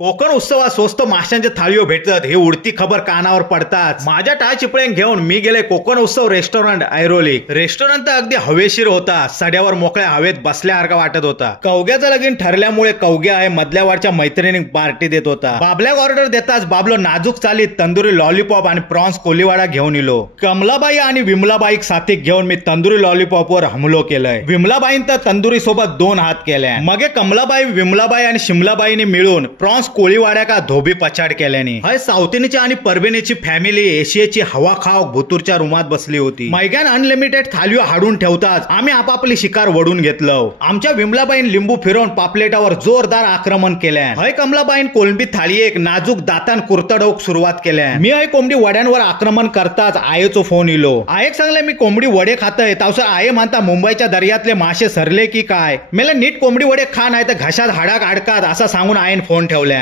कोकण उत्सवात स्वस्त माशांच्या थाळीवर भेटतात हे उडती खबर कानावर पडतात. माझ्या टाळ चिपळ्यान घेऊन मी गेले कोकण उत्सव रेस्टॉरंट ऐरोली. रेस्टॉरंट तर अगदी हवेशीर होता. सड्यावर मोकळ्या हवेत बसल्यासारखा वाटत होता. कवग्याचं लगीन ठरल्यामुळे कवग्या आहे मधल्या वारच्या मैत्रिणी पार्टी देत होता. बाबल्या ऑर्डर देताच बाबलो नाजूक चालीत तंदुरी लॉलीपॉप आणि प्रॉन्स कोलीवाडा घेऊन इलो. कमलाबाई आणि विमलाबाई साथीक घेऊन मी तंदुरी लॉलीपॉप वर हमलो केलाय. विमलाबाईन तर तंदुरी सोबत 2 हात केल्या. मगे कमलाबाई विमलाबाई आणि शिमलाबाईने मिळून प्रॉन्स कोळीवाड्या का धोबी पछाड केल्याने. हय सावतीनीची आणि परभणीची फॅमिली एशियाची हवा खाव भुतूरच्या रूमात बसली होती. मैगान अनलिमिटेड थालीवर हाडून ठेवताच आम्ही आपापली शिकार वडून घेतलं. आमच्या विमलाबाईन लिंबू फिरवून पापलेटावर जोरदार आक्रमण केल्या. हय कमलाबाईन कोलंबी थाळी एक नाजूक दातान कुर्तडोक सुरुवात केल्या. मी हय कोंबडी वड्यांवर आक्रमण करताच आयेचो फोन इलो. आयेक सांगले मी कोंबडी वडे खातय तावसर आये म्हणता मुंबईच्या दर्यातले मासे सरले की काय. मेला नीट कोंबडी वडे खा नाही तर घशात हाडाक अडकात असा सांगून आयन फोन ठेवल्या.